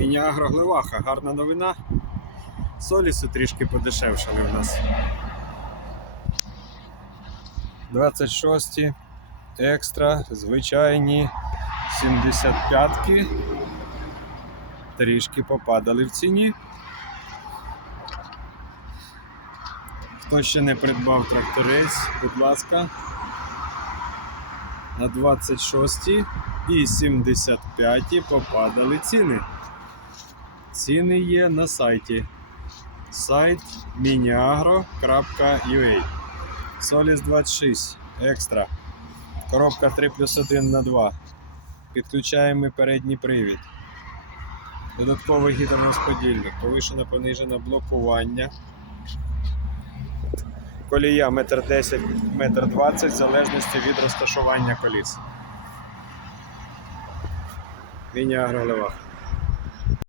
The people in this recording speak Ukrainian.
Міні-агро Глеваха, гарна новина. Солісу трішки подешевшали в нас. 26 екстра, звичайні 75-ки. Трішки попадали в ціні. Хто ще не придбав тракторець, будь ласка. На 26 і 75 попадали ціни. Ціни є на сайті. Сайт miniagro.ua Solis 26 екстра. Коробка 3 плюс 1 на 2. Підключаємо передній привід. Додатковий гідронозподільник, повишено понижене блокування. Колія 1,10 м, 1,20 м в залежності від розташування коліс. Міні агроглива.